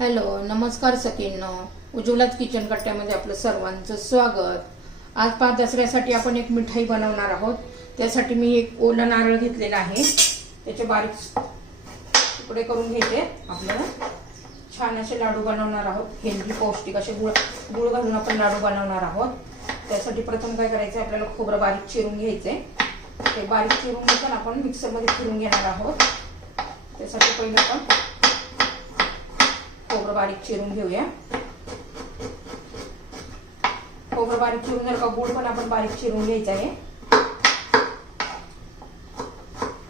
Hello नमस्कार सखींनो उज्ज्वलाच kitchen कट्ट्यामध्ये आपलं सर्वांचं स्वागत. आज पाच दसऱ्यासाठी आपण एक मिठाई बनवणार आहोत. त्यासाठी मी एक ओला नारळ घेतलेला आहे. त्याचे बारीक तुकडे करून घ्यायचे आपल्याला छान असे लाडू बनवणार आहोत. हेल्दी पौष्टिक असे गुळ गुळ घालून आपण लाडू बनवणार आहोत. त्यासाठी प्रथम काय करायचं आपल्याला खोबरं बारीक चिरून घ्यायचंय. ते बारीक चिरून पण आपण मिक्सरमध्ये फिरून घेणार आहोत. त्यासाठी पहिलं आपण खोबरं बारीक चिरून घेऊया. खोबरं बारीक चिरून जर का गुळ पण आपण बारीक चिरून घ्यायचा आहे.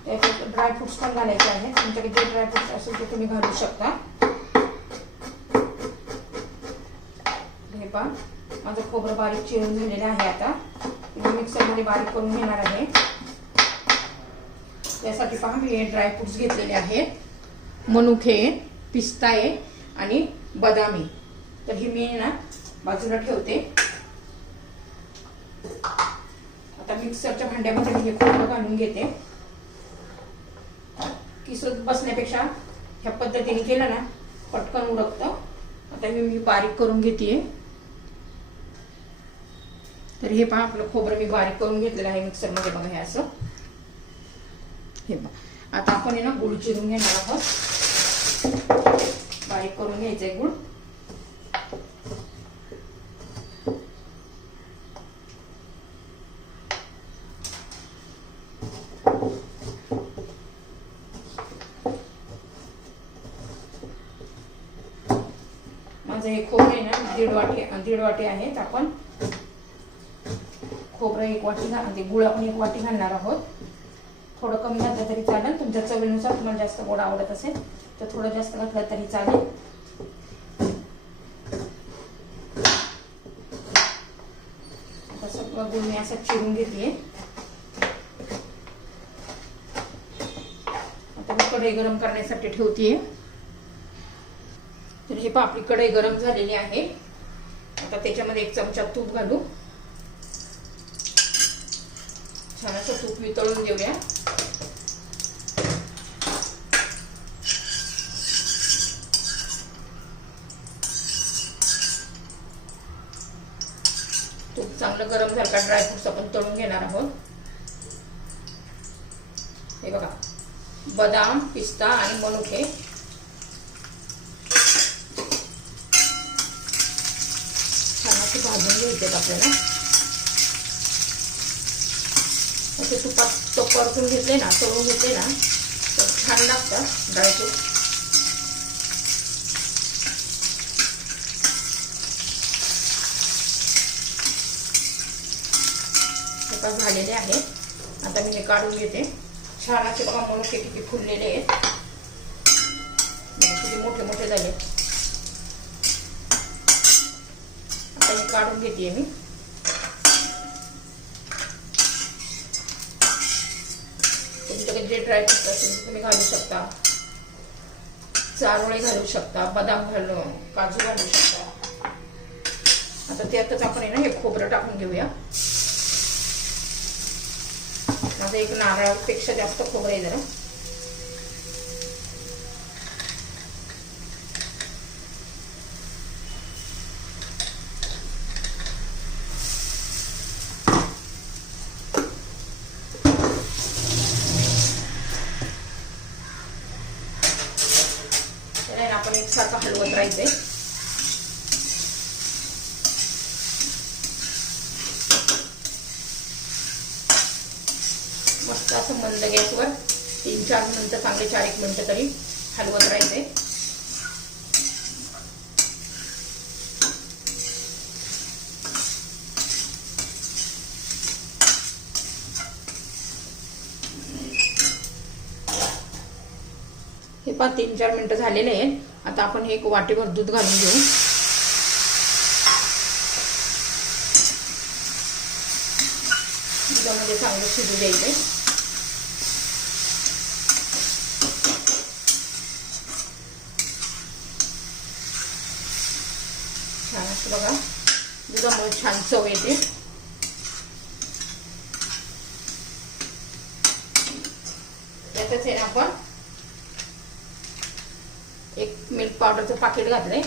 त्याच्यात ड्रायफ्रुट्स पण घालायचे आहेत. तुमच्याकडे जे ड्रायफ्रुट्स असेल ते तुम्ही घालू शकता. हे पहा माझं खोबरं बारीक चिरून झालेलं आहे आता. मी मिक्सरमध्ये बारीक करून घेणार आहे. त्यासाठी पहा मी हे ड्रायफ्रुट्स घेतलेले आहेत. मनुके पिस्ता आहे आणि बदामी. तर ही मी ना बाजूला ठेवते. आता मिक्सरच्या भांड्यामध्ये मी हे खोबरं घालून घेते. किसत बसण्यापेक्षा ह्या पद्धतीने केलं ना पटकन उडकतं. आता हे मी बारीक करून घेते तर हे पहा आपलं खोबरं मी बारीक करून घेतलेलं आहे मिक्सरमध्ये बघा हे असं. हे पहा. आता आपण आहे ना गुळ चिरून घेणार आहोत. बारीक करून घ्यायचे गुळ. माझं हे खोबरं आहे ना दीड वाटी दीड वाटी आहेत आपण. खोबरं एक वाटी घाल गुळ आपण एक वाटी घालणार आहोत. थोडं कमी घातलं तरी चालेल. तुमच्या चवीनुसार तुम्हाला जास्त गोड आवडत असेल तर थोडं जास्त घातलं तरी चालेल. आता सगळं गुळ मी असं चिरून घेते आता मी कढई गरम करण्यासाठी ठेवते तर हे पापडी कढई गरम झालेली आहे. आता त्याच्यामध्ये एक चमचा तूप घालू छान असं तूप वितळून घेऊया तूप चांगलं गरम झालं का ड्रायफ्रुट्स आपण तळून घेणार आहोत हे बघा बदाम पिस्ता आणि मनुके छान असे भाजून घ्यायचे आपल्याला असे तुपात तो परतून घेतले ना तळून घेतले ना तर छान लागतात ड्रायफ्रूट तुपात झालेले आहे आता मी हे काढून घेते छान असे बघा मनुके किती फुललेले आहेत किती मोठे मोठे झाले आता हे काढून घेते मी जे जे ड्रायफ्रूट असेल तुम्ही घालू शकता. चारोळे घालू शकता बदाम घालू काजू घालू शकता. आता त्यातच आपण आहे ना हे खोबरं टाकून घेऊया. माझं एक नारळापेक्षा जास्त खोबरं आहे जरा आपण एकसारखं हलवत राहायचंय मस्त असं मंद गॅसवर तीन चार मिनटं चांगले चार एक मिनटं तरी हलवत राहायचंय हे पाच तीन चार मिनिटं झालेले आहेत. आता आपण हे एक वाटीभर दूध घालून घेऊ. दुधामध्ये चांगलं शिजू द्यायचंय छान असं बघा. दुधामुळे छान चव येते. त्यातच आहे ना आपण एक मिल्क पावडरचं पाकिट घातलंय.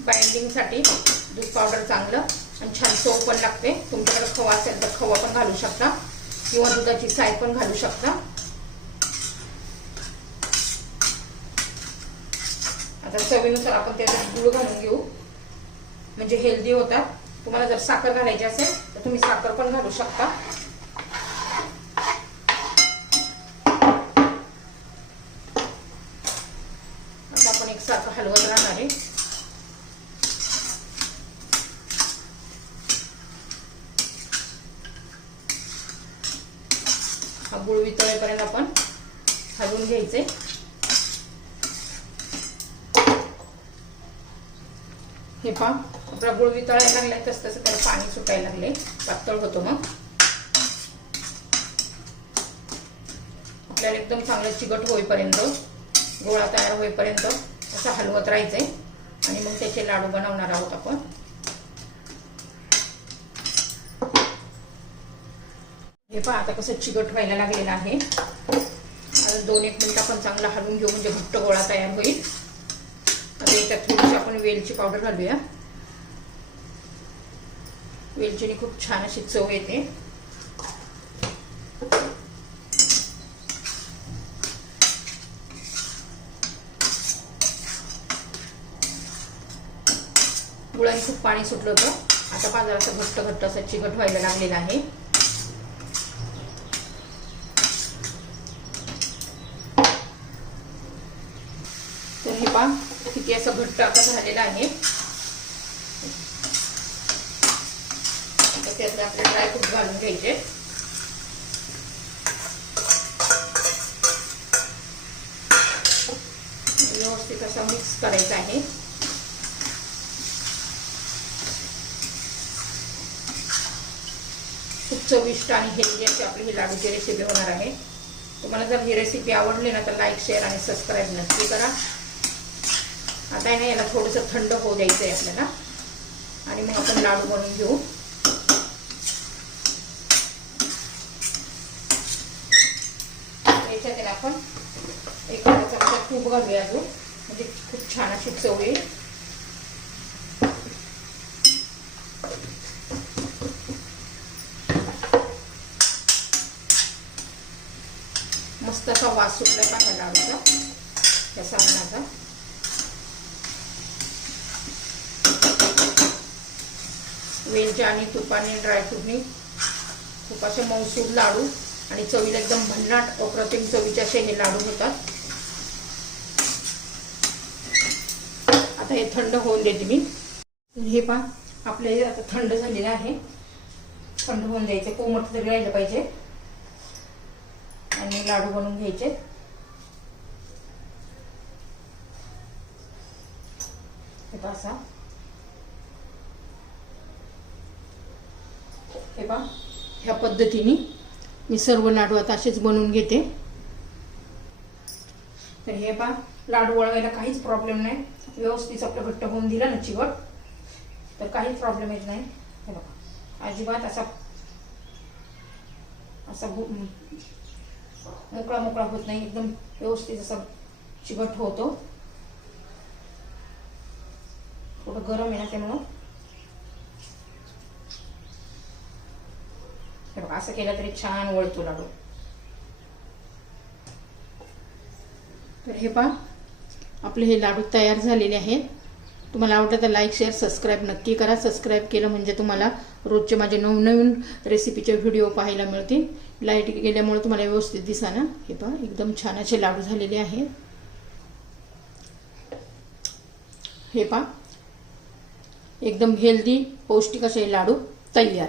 बाइंडिंगसाठी दूध पावडर चांगलं आणि छान चव पण लागते. तुमच्याकडे खवा असेल तर खवा पण घालू शकता किंवा दुधाची साय पण घालू शकता. आता चवीनुसार आपण त्याच्यात गुळ घालून घेऊ. म्हणजे हेल्दी होतात. तुम्हाला जर साखर घालायची असेल तर तुम्ही साखर पण घालू शकता आता आपण एक साखर हलवत राहणार आहे हा गुळ वितळेपर्यंत आपण हलवून घ्यायचे. हे पहा आपला गुळ वितळायला लागलाय तस तसं त्याला पाणी सुटायला लागले. पातळ होतो मग. आपल्याला एकदम चांगलं चिकट होईपर्यंत गोळा तयार होईपर्यंत असं हलवत राहायचंय. आणि मग त्याचे लाडू बनवणार आहोत आपण. हे पहा आता कसं चिकट व्हायला लागलेलं आहे. दोन एक मिनिट आपण चांगला हलवून घेऊ म्हणजे घट्ट गोळा तयार होईल. आता याच्यात थोडीशी आपण वेलची पावडर घालूया. वेलचीने खूप छान अशी चव येते. गुळाने खूप पाणी सुटलं होतं. आता बाजाराचं घट्ट घट्ट असं चिकट व्हायला लागलेलं आहे. तर हे पहा किती असं घट्ट आता झालेलं आहे. त्यातले आपले ड्रायफ्रूट घालून घ्यायचे. व्यवस्थित असं मिक्स करायचं आहे. खूप चविष्ट आणि हेल्दी अशी आपली ही लाडूची रेसिपी होणार आहे. तुम्हाला जर ही रेसिपी आवडली ना तर लाईक शेअर आणि सबस्क्राईब नक्की करा. आता आहे ना याला थोडंसं थंड होऊ द्यायचं आहे आपल्याला. आणि मग आपण लाडू बनवून घेऊ. याच्यात आपण एक चमचा तूप घालूया अजून. म्हणजे खूप छान अशी चव येईल. मस्त असा वास सुटला का लाडूचा या सामनाचा. वेलच्या आणि तुपाने ड्रायफ्रूटनी खूप असे मौसूद लाडू आणि चवीला एकदम भन्नाट अप्रतिम चवीचे असे हे लाडू होतात. आता हे थंड होऊन देते मी. हे पहा आपले आता थंड झालेले आहे. थंड होऊन द्यायचे कोमट तरी राहिलं पाहिजे. आणि लाडू बनवून घ्यायचे. हे असा. हे पा ह्या पद्धतीने मी सर्व लाडू आता असेच बनवून घेते. तर हे पा लाडू वळवायला काहीच प्रॉब्लेम नाही. व्यवस्थित आपलं घट्ट होऊन दिला ना चिवट तर काहीच प्रॉब्लेम येत नाही. हे बघा अजिबात असा असा मोकळा मोकळा होत नाही. एकदम व्यवस्थित असा चिवट होतो. थोडं गरम आहे ना त्यामुळं. हे बघा असं केलं तरी छान वळतो लाडू तर हे पहा आपले हे लाडू तयार झालेले आहेत. तुम्हाला आवडतं तर लाईक शेअर सबस्क्राईब नक्की करा. सबस्क्राईब केलं म्हणजे तुम्हाला रोजचे माझे नवनवीन रेसिपीचे व्हिडिओ पाहायला मिळतील. लाइट गेल्यामुळे तुम्हाला व्यवस्थित दिसा ना? हे पहा एकदम छान असे लाडू झालेले आहेत. हे पहा एकदम हेल्दी पौष्टिक असे लाडू तयार.